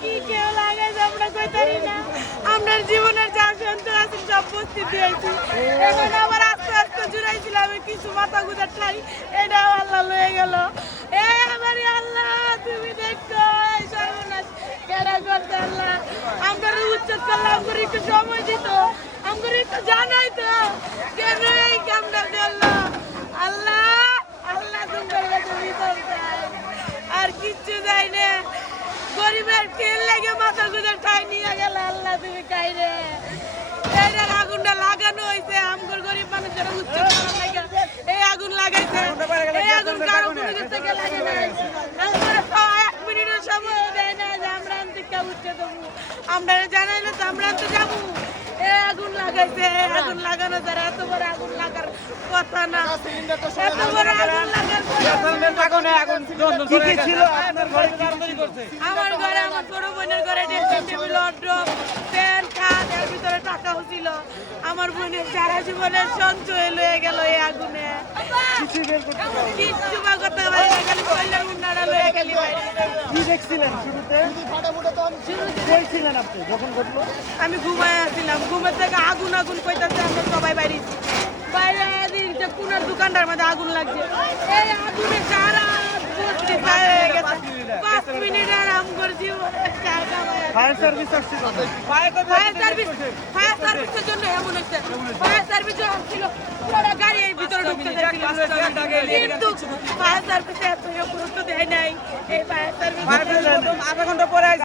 কি কেউ লাগাইছে আমরা জীবনের যা সন্তান আছে সব বস্তি দিয়েছি এখন আবার আস্তে আস্তে জুড়াইছিলাম কিছু মাথা গুজার ঠাই এটাও আল্লাহ লয়ে গেল এ আমার আল্লাহ তুমি দেখো এই সর্বনাশ কেডা করতে আল্লাহ আমরা উচ্ছেদ করলাম আমরা একটু সময় দিত আমরা একটু জানাই তো কেন এই কামটা করল আল্লাহ আল্লাহ বিচার আর কিচ্ছু যাই না গরিবের তেল লেগে মাথা গুজে ঠাই নিয়ে গেল আল্লাহ তুমি খাই রে এইটার আগুনটা লাগানো হয়েছে আমগর গরিব মানুষের উচ্চ করার লাগা। এই আগুন লাগাইছে। এই আগুন কারও কোনো কিছু থেকে লাগে নাই। আমরা তো এক মিনিটের সময় দেয় না যে আমরা আন্তিকা উঠতে দেবো। আমরা জানাইলে তো আমরা তো যাব। আগুন লাগাইছে আগুন লাগানো যারা এত বড় আগুন লাগার কথা না। এত বড় আগুন লাগার কথা কি কি ছিল আপনার ঘরে আমার ঘরে আমার ছোট বোনের ঘরে ড্রেসিং টেবিল ওয়ার্ড্রোব পেন খাট এর ভিতরে টাকাও ছিল আমার বোনের সারা জীবনের সঞ্চয় লয়ে গেল এই আগুনে। কিচ্ছু বা করতে পারি না খালি কয়লার মুন্ডাটা লয়ে গেলি। কি দেখছিলেন শুরুতে? কই আপনি যখন ঘটলো? আমি ঘুমায় আসছিলাম ঘুমের থেকে আগুন আগুন কইতাছে আমরা সবাই বাইরে বাইরে কোনার দোকানটার মধ্যে আগুন লাগছে। এই ফায়ার সার্ভিস আসছিল ফায়ার সার্ভিস ফায়ার সার্ভিসের জন্য এমন হচ্ছে ফায়ার সার্ভিস যখন ছিল। পুরোটা গাড়ি এই ভিতরে ঢুকতে কিন্তু ফায়ার সার্ভিসে এত গুরুত্ব দেয় নাই। এই ফায়ার সার্ভিস আধা ঘণ্টা পরে